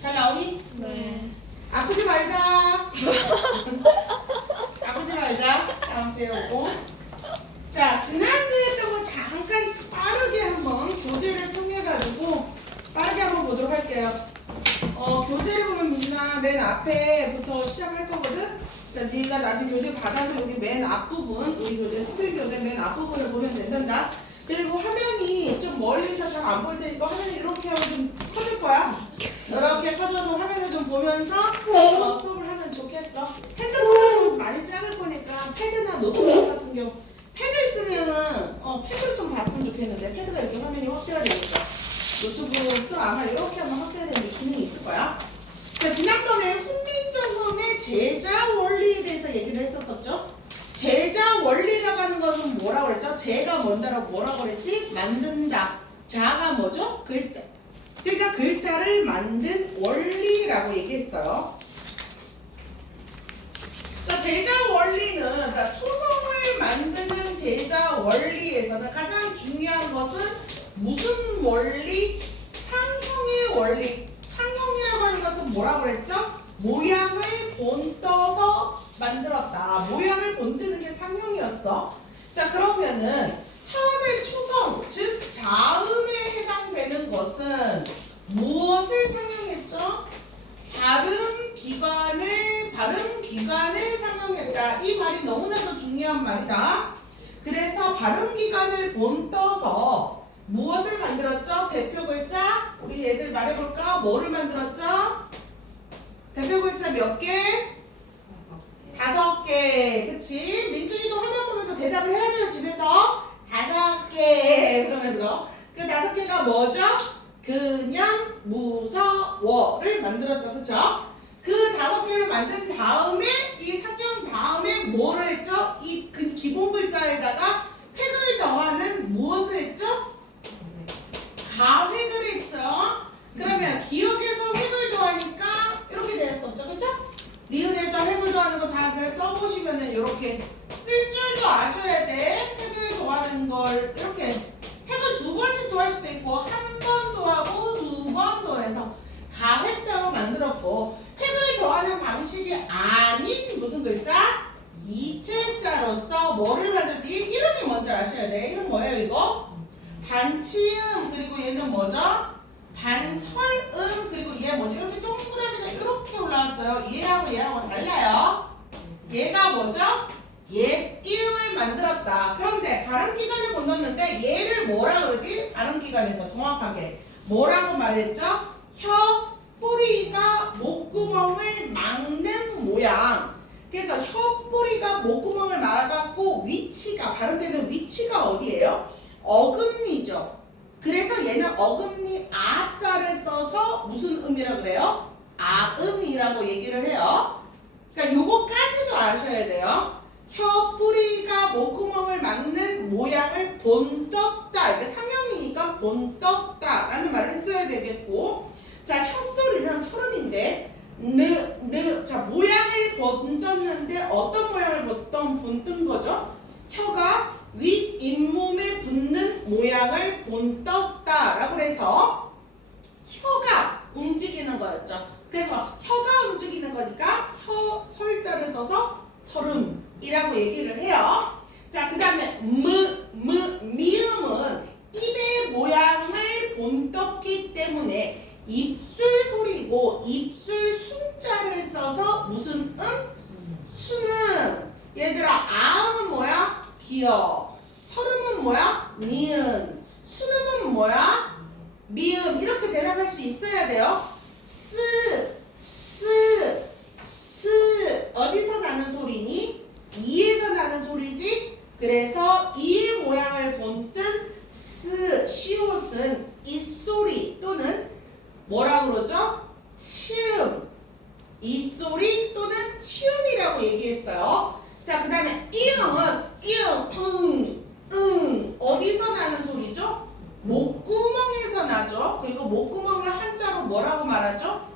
잘 나오니? 네. 아프지 말자. 아프지 말자. 다음 주에 오고. 자, 지난주에 했던 거 잠깐 빠르게 한번 교재를 통해 가지고 빠르게 한번 보도록 할게요. 교재를 보면 민준아 맨 앞에부터 시작할 거거든. 그러니까 네가 나중에 교재 받아서 여기 맨 앞부분, 우리 교재 스크린 교재 맨 앞부분을 보면 된단다. 그리고 화면이 좀 멀리서 잘 안 보일 테니까 화면이 이렇게 하면 좀 커질 거야. 이렇게 커져서 화면을 좀 보면서 수업을 하면 좋겠어. 핸드폰은 많이 작을 거니까 패드나 노트북 같은 경우 패드 있으면은 패드를 좀 봤으면 좋겠는데 패드가 이렇게 화면이 확대가 되니까 노트북도 아마 이렇게 하면 확대되는 기능이 있을 거야. 자, 지난번에 훈민정음의 제자 원리에 대해서 얘기를 했었었죠. 제자 원리라고 하는 것은 뭐라고 그랬죠? 제가 뭔다라고 뭐라고 그랬지? 만든다. 자가 뭐죠? 글자. 그러니까 글자를 만든 원리라고 얘기했어요. 자, 제자 원리는 초성을 만드는 제자 원리에서는 가장 중요한 것은 무슨 원리? 상형의 원리. 상형이라고 하는 것은 뭐라고 그랬죠? 모양을 본떠서 만들었다. 모양을 본뜨는 게 상형이었어. 자, 그러면은 처음에 초성, 즉 자음에 해당되는 것은 무엇을 상형했죠? 발음 기관을 상형했다. 이 말이 너무나도 중요한 말이다. 그래서 발음 기관을 본떠서 무엇을 만들었죠? 대표 글자, 우리 애들 말해볼까? 뭐를 만들었죠? 대표 글자 몇 개? 5개. 그치? 민준이도 화면 보면서 대답을 해야 돼요. 집에서 5개. 그러면서 그 5개가 뭐죠? 그냥 무서워를 만들었죠. 그쵸? 그 5개를 만든 다음에 이 상형 다음에 뭐를 했죠? 이 기본 글자에다가 획을 더하는 무엇을 했죠? 가획을 했죠. 그러면 기억에서 획을 더하니까 이렇게 되었었죠. 그쵸? 니은에서 획을 더하는 거 다들 써보시면은 이렇게 쓸 줄도 아셔야 돼. 획을 더하는 걸 이렇게 획을 2번씩 더할 수도 있고 한 번 더하고 2번 더해서 가획자로 만들었고, 획을 더하는 방식이 아닌 무슨 글자? 이체자로서 뭐를 만들지? 이름이 뭔지 아셔야 돼. 이름 뭐예요 이거? 반치음. 그리고 얘는 뭐죠? 반설음. 그리고 얘 뭐죠? 이렇게 동그라미가 이렇게 올라왔어요. 얘하고 달라요. 얘가 뭐죠? 이응을 만들었다. 그런데 발음기관에 못 넣었는데 얘를 뭐라 그러지? 발음기관에서 정확하게 뭐라고 말했죠? 혀 뿌리가 목구멍을 막는 모양. 그래서 혀 뿌리가 목구멍을 막았고 위치가 발음되는 위치가 어디예요? 어금니죠. 그래서 얘는 어금니 아자를 써서 무슨 음이라고 그래요? 아음이라고 얘기를 해요. 그러니까 요거까지도 아셔야 돼요. 혀 뿌리가 목구멍을 막는 모양을 본떴다. 이게 상형이니까 본떴다 라는 말을 했어야 되겠고, 자, 혀소리는 설음인데 자, 모양을 본떴는데 어떤 모양을 본뜬 거죠? 혀가 윗 잇몸에 붙는 모양을 본떴다 라고 해서 혀가 움직이는 거였죠. 그래서 혀가 움직이는 거니까 혀 설자를 써서 설음이라고 얘기를 해요. 자, 그 다음에 미음은 입의 모양을 본떴기 때문에 입술 소리고 입술 순자를 써서 무슨 수는. 얘들아, 아음은 뭐야? 비어. 설음은 뭐야? 니은. 수능은 뭐야? 미음. 이렇게 대답할 수 있어야 돼요. 어디서 나는 소리니? 이에서 나는 소리지? 그래서 이의 모양을 본뜬 시옷은 이소리 또는 뭐라고 그러죠? 치음. 이소리 또는 치음이라고 얘기했어요. 자, 그 다음에 이응은 어디서 나는 소리죠? 목구멍에서 나죠. 그리고 목구멍을 한자로 뭐라고 말하죠?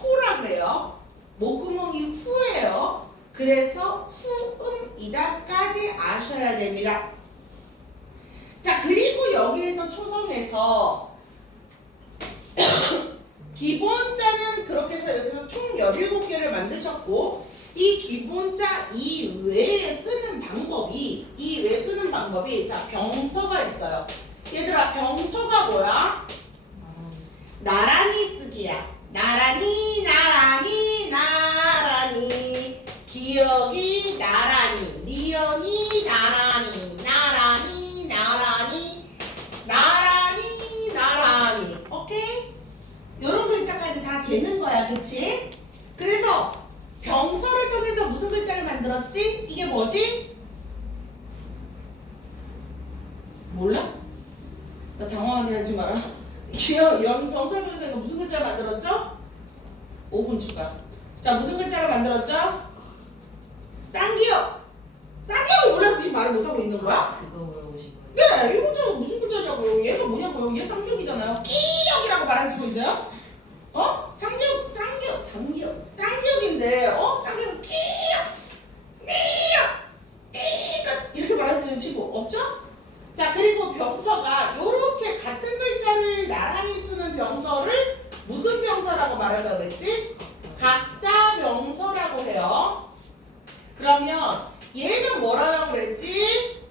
후라 그래요. 목구멍이 후예요. 그래서 후음이다까지 아셔야 됩니다. 자, 그리고 여기에서 초성에서 기본자는 이렇게 해서 총 17개를 만드셨고 이 기본자 이외에 쓰는 방법이 자 병서가 있어요. 얘들아 병서가 뭐야? 나란히 쓰기야. 나란히 기억이 나란히 니은이 나란히 오케이? 요런 글자까지 다 되는 거야. 그치? 그래서 병서를 통해서 무슨 글자를 만들었지? 이게 뭐지? 몰라? 나 당황하게 하지 마라. 병서를 통해서 이거 무슨 글자를 만들었죠? 5분 추가. 자, 무슨 글자를 만들었죠? 쌍기역. 쌍기역을 몰라서 지금 말을 못하고 있는 거야? 그거 물어보신 거예요? 네, 이 글자가 무슨 글자냐고요? 얘가 뭐냐고요? 얘 쌍기역이잖아요. 끼역이라고 말안 치고 있어요? 쌍기역인데, 쌍기역 끼역 이렇게 말하시는 친구 없죠? 자, 그리고 병서가 요렇게 같은 글자를 나란히 쓰는 병서를 무슨 병서라고 말한다고 했지? 각자 병서라고 해요. 그러면 얘는 뭐라고 그랬지?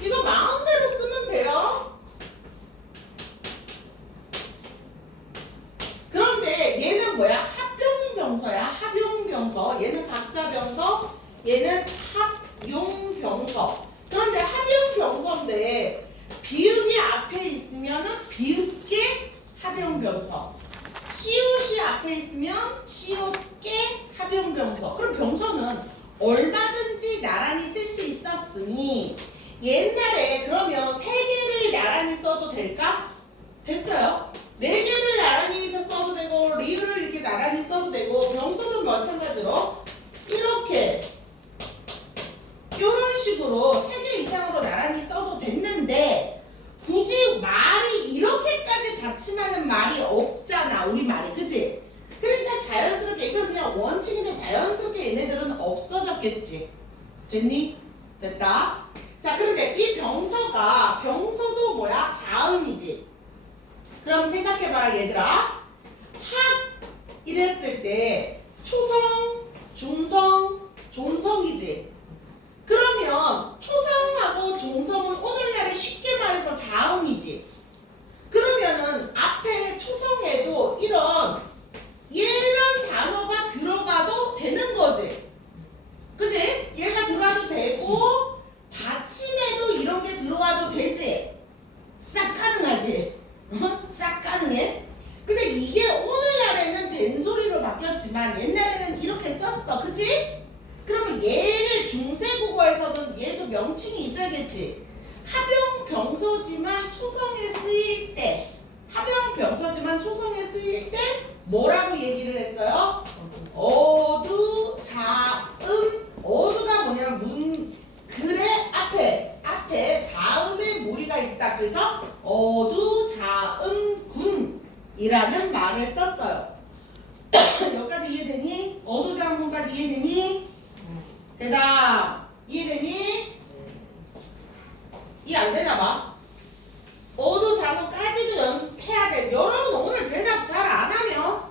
이거 마음대로 쓰면 돼요. 그런데 얘는 뭐야? 합병병서야. 합용병서. 얘는 각자 병서, 얘는 합용병서. 그런데 합용병서인데 비읍이 앞에 있으면은 비읍계 합용병서. 시옷이 앞에 있으면 시옷계 합용병서. 그럼 병서는 얼마든지 나란히 쓸 수 있었으니 옛날에 그러면 3개를 나란히 써도 될까? 됐어요. 4개를 나란히 써도 되고 리을을 이렇게 나란히 써도 되고 병서도 마찬가지로 이렇게 이런 식으로 3개 이상으로 나란히 써도 됐는데 굳이 말이 이렇게까지 받침하는 말이 없잖아. 우리 말이. 그치? 그러니까 자연스럽게 이거 그냥 원칙인데 자연스럽게 얘네들은 없어졌겠지. 됐니? 됐다. 자, 그런데 이 병서도 뭐야? 자음이지. 그럼 생각해봐라 얘들아. 합 이랬을 때 초성, 중성, 종성이지. 그러면 초성하고 종성은 오늘날에 쉽게 말해서 자음이지. 그러면은 앞에 초성에도 이런 단어가 들어가도 되는 거지. 그치? 얘가 들어와도 되고 받침에도 이런 게 들어와도 되지. 싹 가능하지. 싹 가능해. 근데 이게 오늘날에는 된소리로 바뀌었지만 옛날에는 이렇게 썼어. 그치? 그러면 얘를 중세국어에서는 얘도 명칭이 있어야겠지. 합용병서지만 초성에 쓰일 때 뭐라고 얘기를 했어요? 어두, 자음. 어두가 뭐냐면 글의 앞에 자음의 무리가 있다. 그래서 어두, 자음, 군이라는 말을 썼어요. 여기까지 이해되니? 어두, 자음, 군까지 이해되니? 대답. 이해되니? 이해 안 되나 봐. 어두, 자음까지도 연습해야 돼. 여러분 오늘 대답 잘 안 하면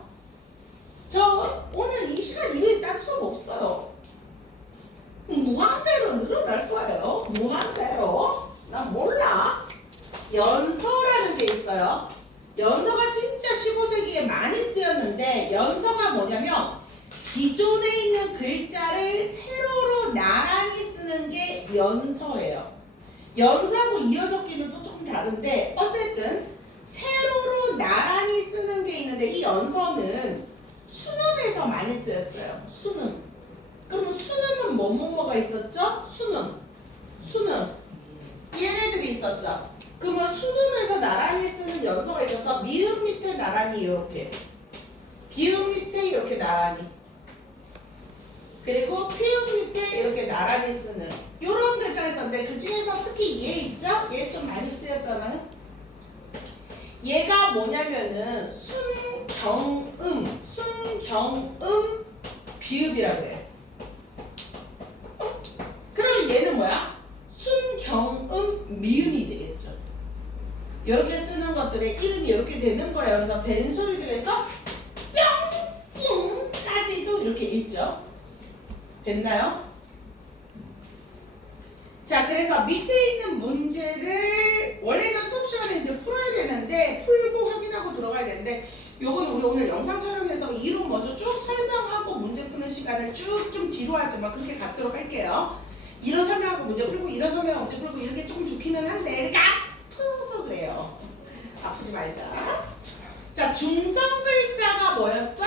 저 오늘 이 시간 이후에 딴 수업 없어요. 무한대로 늘어날 거예요. 무한대로. 난 몰라. 연서라는 게 있어요. 연서가 진짜 15세기에 많이 쓰였는데 연서가 뭐냐면 기존에 있는 글자를 세로로 나란히 쓰는 게 연서예요. 연서하고 이어적기는 또 조금 다른데 어쨌든 세로로 나란히 쓰는 게 있는데 이 연서는 수능에서 많이 쓰였어요. 수능. 그러면 수능은 뭐가 있었죠? 수능. 얘네들이 있었죠. 그러면 수능에서 나란히 쓰는 연서가 있어서 미음 밑에 나란히 이렇게, 비음 밑에 이렇게 나란히, 그리고 피음 밑에 이렇게 나란히 쓰는 이런 글자가 있었는데 그 중에서 특히 얘 있죠? 얘 좀 많이 쓰였잖아요. 얘가 뭐냐면은 순경음 비읍이라고 해요. 그럼 얘는 뭐야? 순경음 미음이 되겠죠. 이렇게 쓰는 것들의 이름이 이렇게 되는 거예요. 그래서 된소리들에서 뿅 까지도 이렇게 있죠. 됐나요? 자, 그래서 밑에 있는 문제를 원래는 수업 시간에 이제 풀어야 되는데 풀고 확인하고 들어가야 되는데 요건 우리 오늘 영상 촬영해서 이론 먼저 쭉 설명하고 문제 푸는 시간을 쭉 좀 지루하지만 그렇게 갖도록 할게요. 이론 설명하고 문제 풀고 이론 설명하고 문제 풀고 이렇게 조금 좋기는 한데 아파서 그래요. 아프지 말자. 자, 중성 글자가 뭐였죠?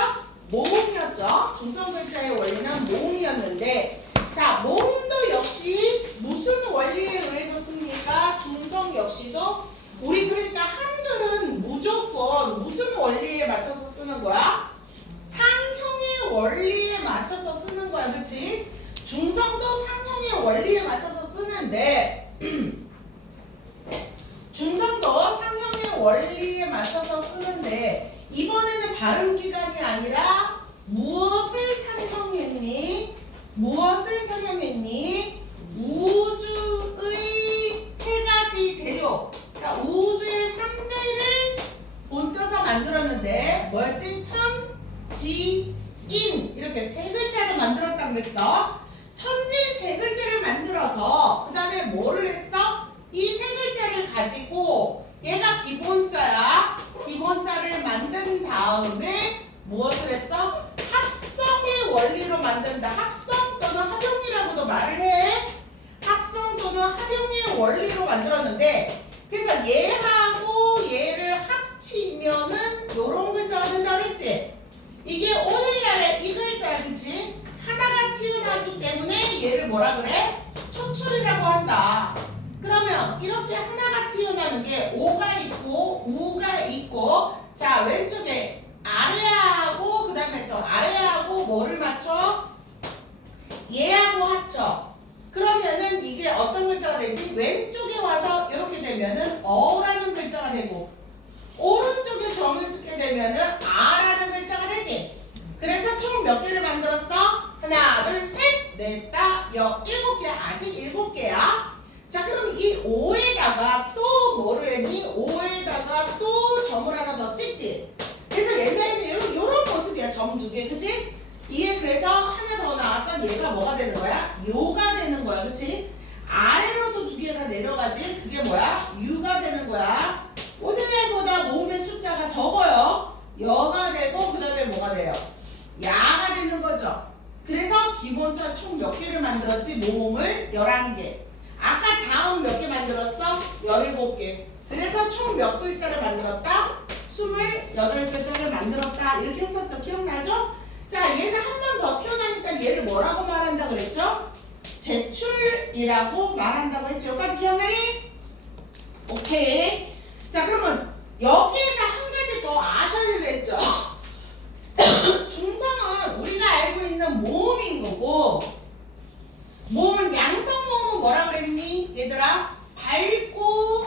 모음이었죠. 중성 글자의 원리는 모음이었는데 자, 모음도 역시 무슨 원리에 의해서 씁니까? 중성 역시도 우리 그러니까 한글은 무조건 무슨 원리에 맞춰서 쓰는 거야? 상형의 원리에 맞춰서 쓰는 거야. 그치? 중성도 상형의 원리에 맞춰서 쓰는데 중성도 상형의 원리에 맞춰서 쓰는데 이번에는 발음 기간이 아니라 무엇을 상형했니? 무엇을 상형했니? 우주의 세 가지 재료, 그러니까 우주의 삼재를 본떠서 만들었는데 뭐였지? 천, 지, 인 이렇게 세 글자를 만들었다고 그랬어. 천지 세 글자를 만들어서 그 다음에 뭐를 했어? 이 세 글자를 가지고 얘가 기본자야. 기본자를 만든 다음에 무엇을 했어? 합성의 원리로 만든다. 합성 또는 합용이라고도 말을 해. 합성 또는 합용의 원리로 만들었는데 그래서 얘하고 얘를 합치면은 요런 글자가 된다 그랬지? 이게 오늘날의 이 글자야. 그치? 하나가 튀어나왔기 때문에 얘를 뭐라 그래? 초출이라고 한다. 그러면 이렇게 하나가 튀어나오는 게 오가 있고 우가 있고 자 왼쪽에 아래하고 그 다음에 또 아래하고 뭐를 맞춰? 얘하고 합쳐. 그러면은 이게 어떤 글자가 되지? 왼쪽에 와서 이렇게 되면은 어라는 글자가 되고 오른쪽에 점을 찍게 되면은 아라는 글자가 되지. 그래서 총 몇 개를 만들었어? 하나, 둘, 셋, 넷, 다, 여, 7개. 아직 7개야. 자, 그럼 이 5에다가 또 뭐를 했니? 5에다가 또 점을 하나 더 찍지. 그래서 옛날에는 이런 모습이야. 점 2개. 그치? 이게 그래서 하나 더 나왔던 얘가 뭐가 되는 거야? 요가 되는 거야. 그치? 아래로도 2개가 내려가지. 그게 뭐야? 유가 되는 거야. 오늘날보다 모음의 숫자가 적어요. 여가 되고 그 다음에 뭐가 돼요? 야가 되는 거죠. 그래서 기본자 총 몇 개를 만들었지? 모음을 11개. 아까 자음 몇 개 만들었어? 17개. 그래서 총 몇 글자를 만들었다? 28글자를 만들었다. 이렇게 했었죠. 기억나죠? 자, 얘는 한 번 더 태어나니까 얘를 뭐라고 말한다 그랬죠? 제출이라고 말한다고 했죠. 여기까지 기억나니? 오케이. 자, 그러면 여기에서 한 가지 더 아셔야 되겠죠? 중성은 우리가 알고 있는 모음인 거고 모음은 양성 모음은 뭐라 그랬니? 얘들아 밝고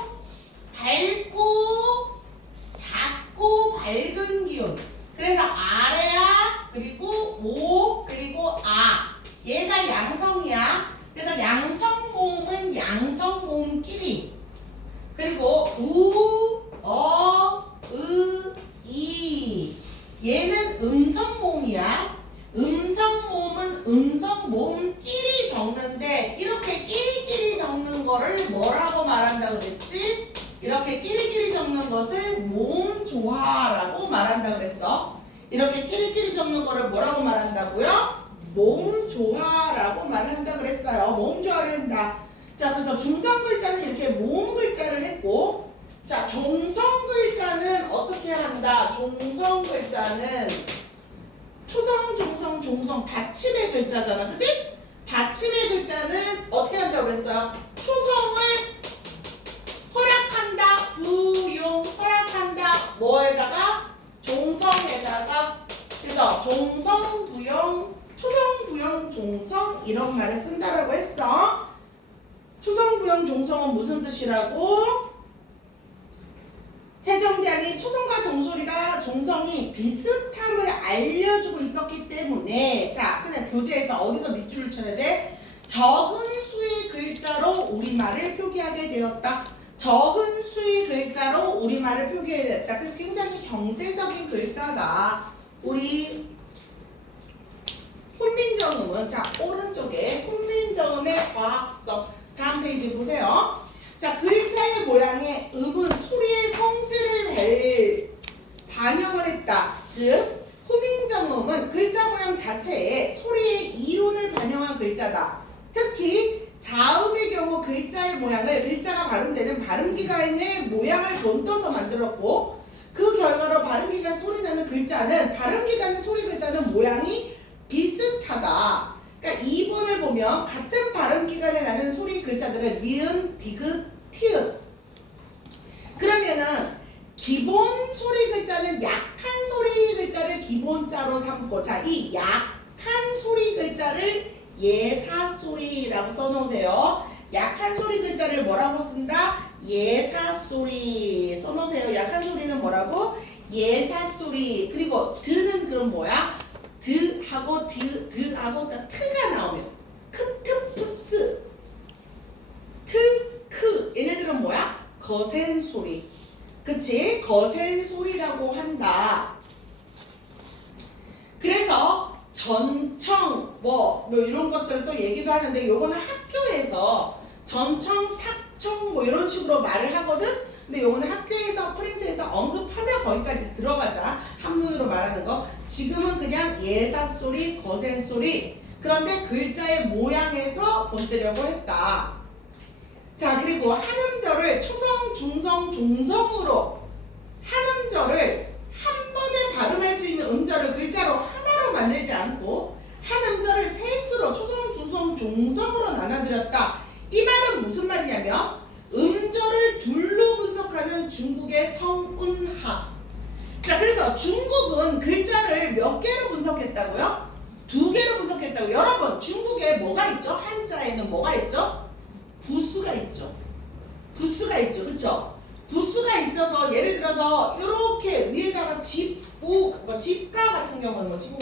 작고 밝은 기운. 그래서 아래야 그리고 오 그리고 아 얘가 양성이야. 그래서 양성 모음은 양성 모음끼리 그리고 우, 어, 으, 이 얘는 음성 모음이야. 음성 모음은 음성 모음끼리 적는데 이렇게 끼리끼리 적는 거를 뭐라고 말한다 그랬지? 이렇게 끼리끼리 적는 것을 모음 조화라고 말한다 그랬어. 이렇게 끼리끼리 적는 거를 뭐라고 말한다고요? 모음 조화라고 말한다 그랬어요. 모음 조화를 한다. 자, 그래서 중성 글자는 이렇게 모음 글자를 했고 자, 종성 글자는 어떻게 한다? 종성 글자는 초성, 중성, 종성 받침의 글자잖아. 그치? 받침의 글자는 어떻게 한다고 그랬어요? 초성을 허락한다, 부용, 허락한다. 뭐에다가? 종성에다가. 그래서 종성, 부용, 초성, 부용, 종성 이런 말을 쓴다라고 했어. 초성, 부용, 종성은 무슨 뜻이라고? 세종대왕이 초성과 종성이 비슷함을 알려주고 있었기 때문에 자, 그냥 교재에서 어디서 밑줄을 쳐야 돼? 적은 수의 글자로 우리말을 표기하게 되었다. 적은 수의 글자로 우리말을 표기해냈다. 그래서 굉장히 경제적인 글자다. 우리 훈민정음은, 자, 오른쪽에 훈민정음의 과학성. 다음 페이지 보세요. 자, 글자의 모양에 음은 소리의 성질을 반영을 했다. 즉, 훈민정음은 글자 모양 자체에 소리의 이론을 반영한 글자다. 특히 자음의 경우 글자의 모양을 글자가 발음되는 발음기관의 모양을 본떠서 만들었고, 그 결과로 발음기관 소리나는 글자는 발음기관의 소리 글자는 모양이 비슷하다. 그러니까 2번을 보면 같은 발음기관에 나는 소리 글자들은 니은, 디귿, 티읕. 그러면은 기본 소리 글자는 약한 소리 글자를 기본자로 삼고, 자, 이 약한 소리 글자를 예사소리라고 써놓으세요. 약한 소리 글자를 뭐라고 쓴다? 예사소리 써놓으세요. 약한 소리는 뭐라고? 예사소리. 그리고 드는 그럼 뭐야? 드하고 드하고 트가 나오면 크트프스, 트크, 얘네들은 뭐야? 거센 소리. 그치? 거센 소리라고 한다. 그래서 전청 뭐 이런 것들도 얘기도 하는데, 요거는 학교에서 전청, 탁청 뭐 이런 식으로 말을 하거든. 근데 요거는 학교에서 프린트해서 언급하면 거기까지 들어가자. 한문으로 말하는 거. 지금은 그냥 예사소리, 거센소리. 그런데 글자의 모양에서 본뜨려고 했다. 자, 그리고 한음절을 초성, 중성, 종성으로, 한음절을 한 번에 발음할 수 있는 음절을 글자로 하나로 만들지 않고 한음절을 셋으로 초성, 중성, 종성으로 나눠드렸다. 이 말은 무슨 말이냐면 음절을 둘로 분석하는 중국의 성운학. 자, 그래서 중국은 글자를 몇 개로 분석했다고요? 2개로 분석했다고. 여러분, 중국에 뭐가 있죠? 한자에는 뭐가 있죠? 부수가 있죠. 부수가 있죠. 그쵸? 부수가 있어서 예를 들어서 이렇게 위에다가 집가 같은 경우는 뭐 지금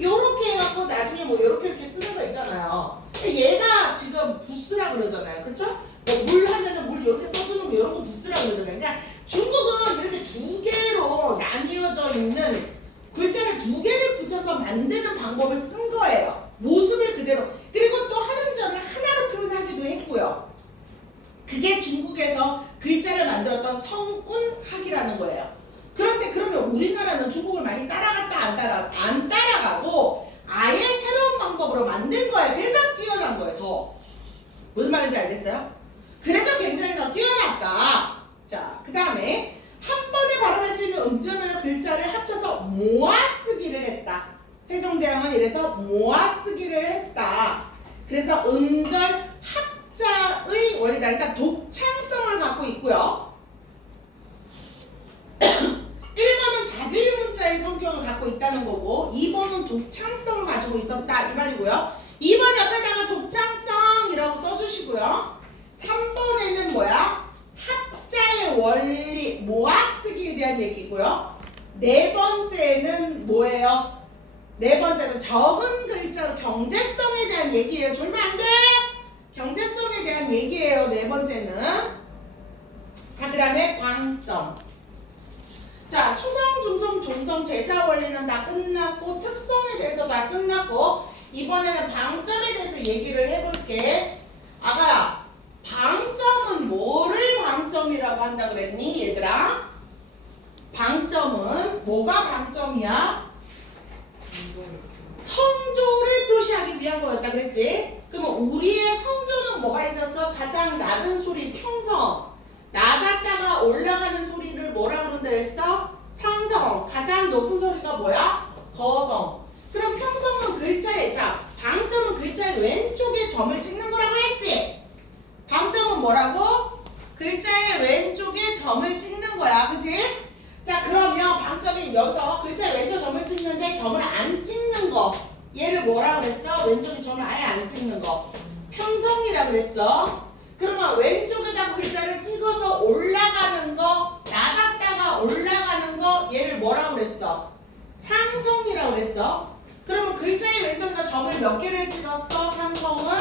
요렇게 해갖고 나중에 뭐 이렇게 쓰는 거 있잖아요. 얘가 지금 부스라 그러잖아요. 그쵸? 뭐 물 하면은 물 이렇게 써주는 거 이런 거 부스라 그러잖아요. 그러니까 중국은 이렇게 2개로 나뉘어져 있는 글자를 2개를 붙여서 만드는 방법을 쓴 거예요. 모습을 그대로. 그리고 또 한음절을 하나로 표현하기도 했고요. 그게 중국에서 글자를 만들었던 성운학이라는 거예요. 그런데 그러면 우리나라는 중국을 많이 따라갔다 안 따라가고 아예 새로운 방법으로 만든 거예요. 그래서 뛰어난 거예요. 더. 무슨 말인지 알겠어요? 그래서 굉장히 더 뛰어났다. 자, 그 다음에 한 번에 발음할 수 있는 음절별로 글자를 합쳐서 모아쓰기를 했다. 세종대왕은 이래서 모아쓰기를 했다. 그래서 음절 학자의 원리다. 그러니까 독창성을 갖고 있고요. 1번은 자질문자의 성격을 갖고 있다는 거고 2번은 독창성을 가지고 있었다 이 말이고요. 2번 옆에다가 독창성이라고 써주시고요. 3번에는 뭐야? 합자의 원리, 모아쓰기에 대한 얘기고요. 네 번째는 뭐예요? 네 번째는 적은 글자로 경제성에 대한 얘기예요. 졸면 안 돼! 경제성에 대한 얘기예요. 네 번째는. 자, 그 다음에 방점. 자, 초성, 중성, 종성, 제자 원리는 다 끝났고 특성에 대해서 다 끝났고 이번에는 방점에 대해서 얘기를 해볼게. 아가야, 방점은 뭐를 방점이라고 한다 그랬니 얘들아? 방점은 뭐가 방점이야? 성조를 표시하기 위한 거였다 그랬지? 그러면 우리의 성조는 뭐가 있었어? 가장 낮은 소리 평성. 낮았다가 올라가는 소리를 뭐라 그런다 했어? 상성. 가장 높은 소리가 뭐야? 거성. 그럼 평성은 글자에, 자, 방점은 글자의 왼쪽에 점을 찍는 거라고 했지? 방점은 뭐라고? 글자의 왼쪽에 점을 찍는 거야. 그치? 자, 그러면 방점이 여기서 글자의 왼쪽 점을 찍는데 점을 안 찍는 거. 얘를 뭐라 그랬어? 왼쪽에 점을 아예 안 찍는 거. 평성이라 그랬어. 그러면 왼쪽에다 글자를 찍어서 올라가는 거, 낮았다가 올라가는 거, 얘를 뭐라고 그랬어? 상성이라고 그랬어. 그러면 글자의 왼쪽에다 점을 몇 개를 찍었어? 상성은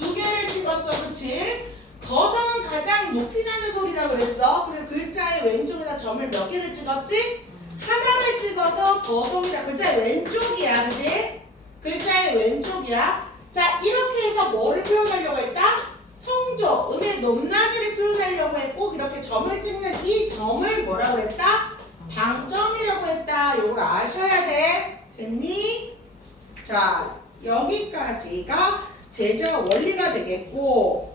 2개를 찍었어. 그치? 거성은 가장 높이 나는 소리라고 그랬어. 그래서 글자의 왼쪽에다 점을 몇 개를 찍었지? 하나를 찍어서 거성이라. 글자의 왼쪽이야, 그지? 글자의 왼쪽이야. 자, 이렇게 해서 뭐를 표현하려고 했다? 성조, 음의 높낮이를 표현하려고 했고, 이렇게 점을 찍는 이 점을 뭐라고 했다? 방점이라고 했다. 요걸 아셔야 돼. 됐니? 자, 여기까지가 제자 원리가 되겠고,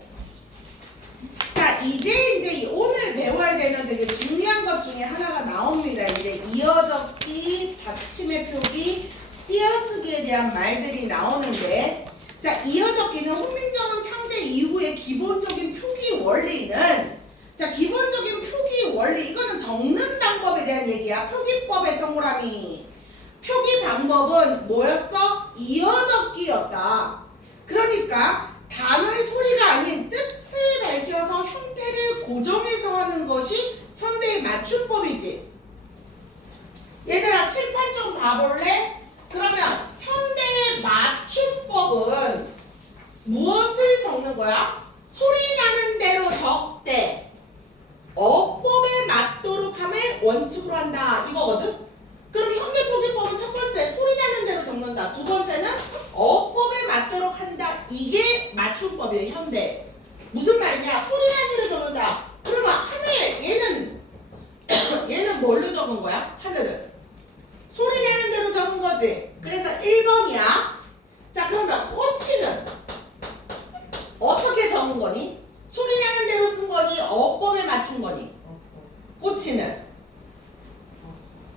자, 이제 오늘 배워야 되는 되게 중요한 것 중에 하나가 나옵니다. 이제 이어적기, 받침의 표기, 띄어쓰기에 대한 말들이 나오는데, 자, 이어적기는 훈민정음 창제 이후의 기본적인 표기 원리는, 자, 기본적인 표기 원리, 이거는 적는 방법에 대한 얘기야. 표기법의 동그라미. 표기 방법은 뭐였어? 이어적기였다. 그러니까 단어의 소리가 아닌 뜻을 밝혀서 형태를 고정해서 하는 것이 현대의 맞춤법이지. 얘들아, 칠판 좀 봐볼래? 그러면 현대의 맞춤법은 무엇을 적는 거야? 소리 나는 대로 적되 어법에 맞도록 함을 원칙으로 한다. 이거거든? 그럼 현대 표기법은 첫 번째 소리 나는 대로 적는다. 두 번째는 어법에 맞도록 한다. 이게 맞춤법이에요, 현대. 무슨 말이냐? 소리 나는 대로 적는다. 그러면 하늘, 얘는 뭘로 적은 거야? 하늘은 소리 나는 대로 적은 거지. 그래서 1번이야. 자, 그러면 꽃이는 어떻게 적은 거니? 소리 나는 대로 쓴 거니? 어법에 맞춘 거니? 꽃이는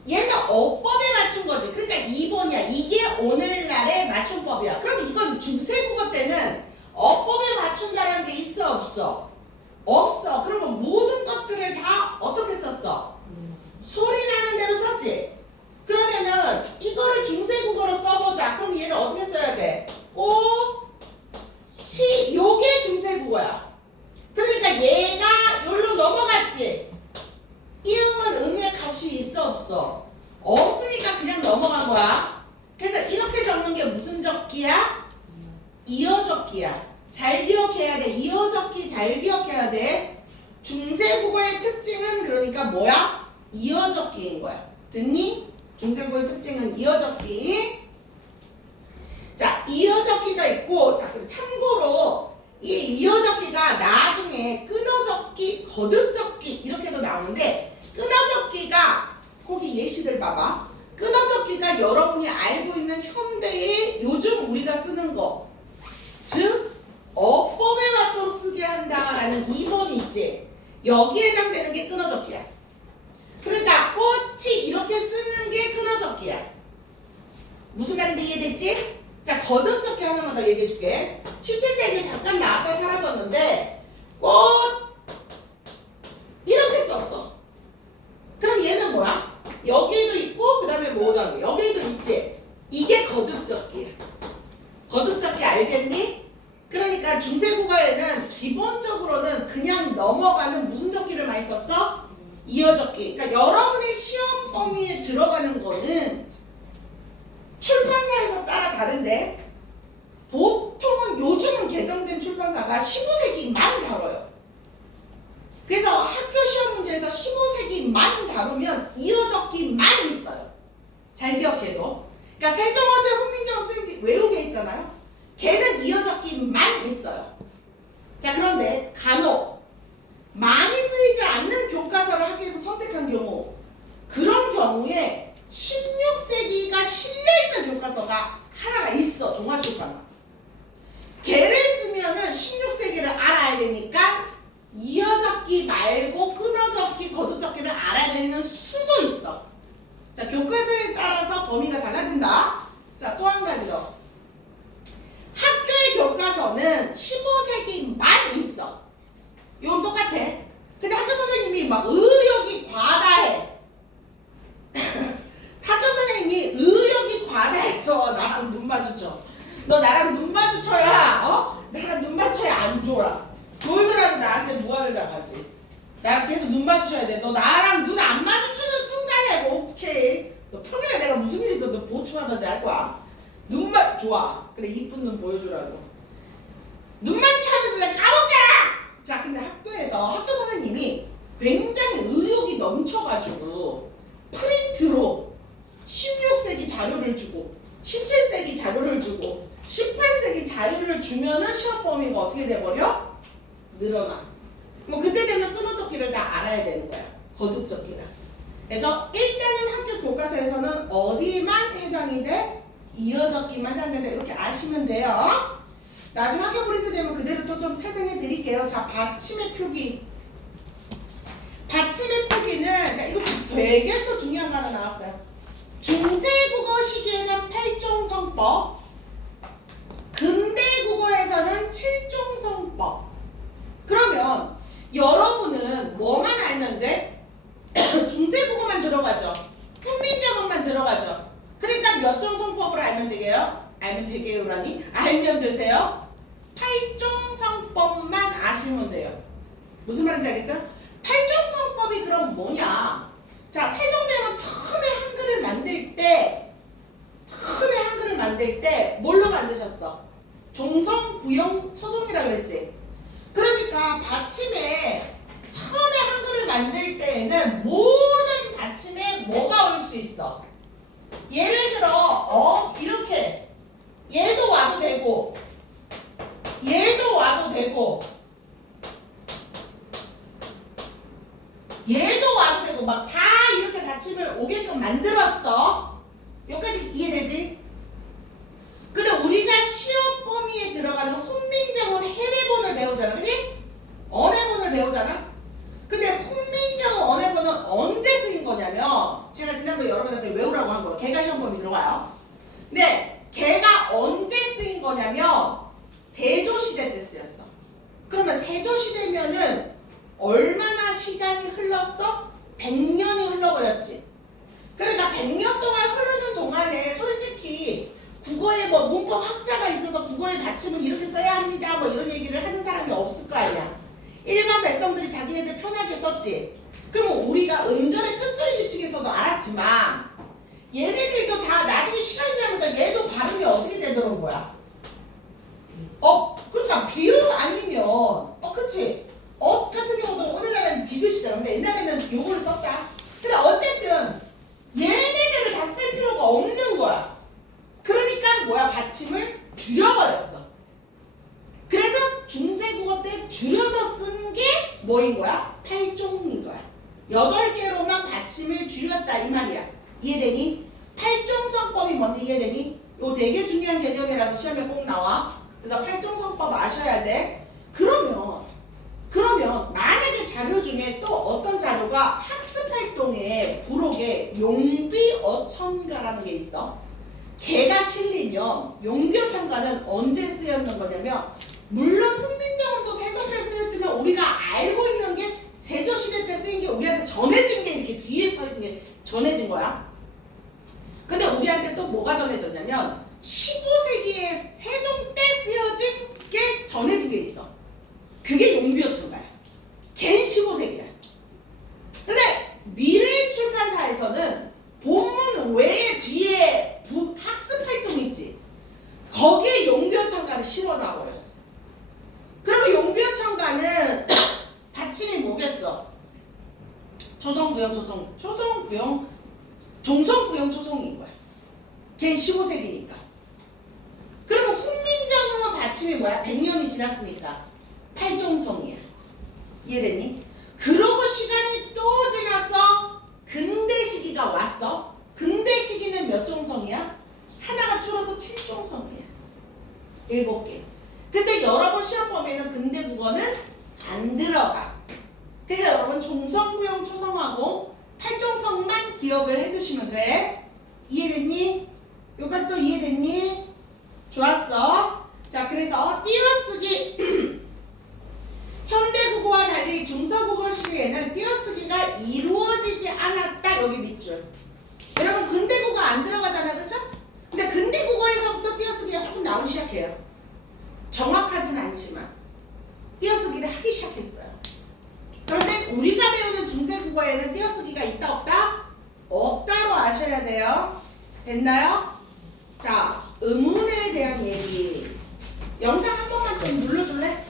얘는 어법에 맞춘 거지. 그러니까 2번이야. 이게 오늘날의 맞춤법이야. 그럼 이건 중세국어 때는 어법에 맞춘다라는 게 있어, 없어? 없어. 그러면 모든 것들을 다 어떻게 썼어? 소리 나는 대로 썼지. 그러면은 이거를 중세국어로 써보자. 그럼 얘를 어떻게 써야 돼? 시, 요게 중세국어야. 그러니까 얘가 여기로 넘어갔지. 이 음은 음의 값이 있어, 없어? 없으니까 그냥 넘어간 거야. 그래서 이렇게 적는 게 무슨 적기야? 이어적기야. 잘 기억해야 돼. 이어적기 잘 기억해야 돼. 중세국어의 특징은 그러니까 뭐야? 이어적기인 거야. 됐니? 중세국어의 특징은 이어적기. 자, 이어적기가 있고, 자, 그리고 참고로 이 이어적기가 나중에 끊어적기, 거듭적기 이렇게도 나오는데, 끊어적기가 거기 예시들 봐봐. 끊어적기가 여러분이 알고 있는 현대의 요즘 우리가 쓰는 거, 즉 어법에 맞도록 쓰게 한다라는 2번이 있지. 여기에 해당되는 게 끊어적기야. 그러니까 꽃이 이렇게 쓰는 게 끊어적기야. 무슨 말인지 이해됐지? 자, 거듭적기 하나만 더 얘기해줄게. 17세기에 잠깐 나왔다 사라졌는데 꽃 이렇게 썼어. 그럼 얘는 뭐야? 여기에도 있고 그 다음에 뭐다? 여기에도 있지. 이게 거듭적기야. 거듭적기 알겠니? 그러니까 중세국어에는 기본적으로는 그냥 넘어가는 무슨 적기를 많이 썼어? 이어적기. 그러니까 여러분의 시험 범위에 들어가는 거는 출판사에서 따라 다른데 보통은 요즘은 개정된 출판사가 15세기만 다뤄요. 그래서 학교 시험 문제에서 15세기만 다루면 이어적기만 있어요. 잘 기억해도. 그러니까 세종어제 훈민정음 쌤 외우게 있잖아요. 걔는 이어적기만 있어요. 자, 그런데 간혹 많이 쓰이지 않는 교과서를 학교에서 선택한 경우, 그런 경우에 16세기가 실려있는 교과서가 하나가 있어. 동아출판사. 걔를 쓰면은 16세기를 알아야 되니까 이어적기 말고 끊어적기, 거듭적기를 알아야 되는 수도 있어. 자, 교과서에 따라서 범위가 달라진다. 자, 또 한 가지 더. 학교의 교과서는 15세기만 있어. 이건 똑같아. 근데 학교 선생님이 막 의욕이 과다해. 학교 선생님이 의욕이 과다해서 나랑 눈 마주쳐. 너 나랑 눈 마주쳐야, 나랑 눈 마주쳐야 안 졸아. 졸더라도 나한테 무한을 당하지. 나랑 계속 눈 마주쳐야 돼. 너 나랑 눈 안 마주치는 순간에 뭐 어떡해. 너 평일에 내가 무슨 일이 있어. 너 보충하든지 할 거야. 좋아. 그래, 이쁜 눈 보여주라고. 눈 마주쳐하면서 내가 까먹잖아! 자, 근데 학교에서 학교 선생님이 굉장히 의욕이 넘쳐가지고 프린트로 16세기 자료를 주고 17세기 자료를 주고 18세기 자료를 주면은 시험 범위가 어떻게 돼버려? 늘어나. 뭐 그때 되면 끊어적기를 다 알아야 되는 거야. 거듭적기를. 그래서 일단은 학교 교과서에서는 어디만 해당이 돼? 이어적기만 해당된다. 이렇게 아시면 돼요. 나중에 학교 프린트 되면 그대로 또 좀 설명해 드릴게요. 자, 받침의 표기. 받침의 표기는, 자, 이거 되게 또 중요한 거 하나 나왔어요. 중세국어 시기에는 8종 성법, 근대국어에서는 7종 성법. 그러면 여러분은 뭐만 알면 돼? 중세국어만 들어가죠. 훈민정음만 들어가죠. 그러니까 몇 종 성법을 알면 되게요? 알면 되게요라니? 알면 되세요? 8종 성법만 아시면 돼요. 무슨 말인지 알겠어요? 8종 성법이 그럼 뭐냐? 자, 세종대왕은 처음에 한글을 만들 때 뭘로 만드셨어? 종성, 부영, 초성이라고 그랬지? 그러니까 받침에 처음에 한글을 만들 때에는 모든 받침에 뭐가 올 수 있어? 예를 들어 이렇게 얘도 와도 되고 얘도 와도 되고 얘도 와도 되고 막 다 이렇게 받침을 오게끔 만들었어. 여기까지 이해되지? 근데 우리가 시험 범위에 들어가는 훈민정음 해례본을 배우잖아. 그치? 언해본을 배우잖아. 근데 훈민정음 언해본은 언제 쓰인 거냐면 제가 지난번에 여러분한테 외우라고 한 거예요. 걔가 시험 범위 들어가요. 근데 걔가 언제 쓰인 거냐면 세조시대 때 쓰였어. 그러면 세조시대면은 얼마나 시간이 흘렀어? 100년이 흘러버렸지. 그러니까 100년 동안 흐르는 동안에 솔직히 국어에 뭐 문법 학자가 있어서 국어의 받침은 이렇게 써야 합니다 뭐 이런 얘기를 하는 사람이 없을 거 아니야. 일반 백성들이 자기네들 편하게 썼지. 그러면 우리가 음절의 끝소리 규칙에서도 알았지만 얘네들도 다 나중에 시간이 지나니까 얘도 발음이 어떻게 되더라는 거야. 그러니까 비읍 아니면 그치? 같은 경우도 오늘날은 디귿이잖아. 근데 옛날에는 요거를 썼다. 근데 어쨌든 얘네들을 다 쓸 필요가 없는 거야. 그러니까 뭐야? 받침을 줄여버렸어. 그래서 중세국어 때 줄여서 쓴 게 뭐인 거야? 8종인 거야. 8개로만 받침을 줄였다 이 말이야. 이해되니? 8종 성법이 뭔지 이해되니? 이거 되게 중요한 개념이라서 시험에 꼭 나와. 그래서 8종 성법 아셔야 돼. 그러면 만약에 자료 중에 또 어떤 자료가 학습활동의 부록에 용비어천가라는 게 있어. 걔가 실리면 용비어천가는 언제 쓰였는 거냐면 물론 훈민정음도 세조 때 쓰였지만 우리가 알고 있는 게 세조시대 때 쓰인 게 우리한테 전해진 게 이렇게 뒤에 써있는 게 전해진 거야. 근데 우리한테 또 뭐가 전해졌냐면 15세기에 세종 때 쓰여진 게 전해진 게 있어. 그게 용비어천가야. 걔는 15세기야. 근데 미래의 출판사에서는 본문 외에 뒤에 학습활동 있지. 거기에 용비어천가를 실어놔버렸어. 그러면 용비어천가는 받침이 뭐겠어? 조성부영, 종성부영, 초성인 거야. 걔는 15세기니까. 그러면 훈민정음은 받침이 뭐야? 100년이 지났으니까 8종성이야. 이해되니? 그러고 시간이 또 지나서 근대 시기가 왔어. 근대 시기는 몇 종성이야? 하나가 줄어서 7종성이야. 7개. 근데 여러분 시험 범위에는 근대 국어는 안 들어가. 그러니까 여러분 종성부영 초성하고 8종성만 기억을 해두시면 돼. 이해됐니? 여기까지 또 이해됐니? 좋았어. 자, 그래서 띄어쓰기 현대국어와 달리 중서국어 시기에는 띄어쓰기가 이루어지지 않았다. 여기 밑줄. 여러분 근대국어 안 들어가잖아. 그쵸? 근데 근대국어에서부터 띄어쓰기가 조금 나오기 시작해요. 정확하진 않지만 띄어쓰기를 하기 시작했어요. 그런데 우리가 배우는 중세국어에는 띄어쓰기가 있다 없다? 없다로 아셔야 돼요. 됐나요? 자, 음운에 대한 얘기. 영상 한 번만 좀 눌러줄래?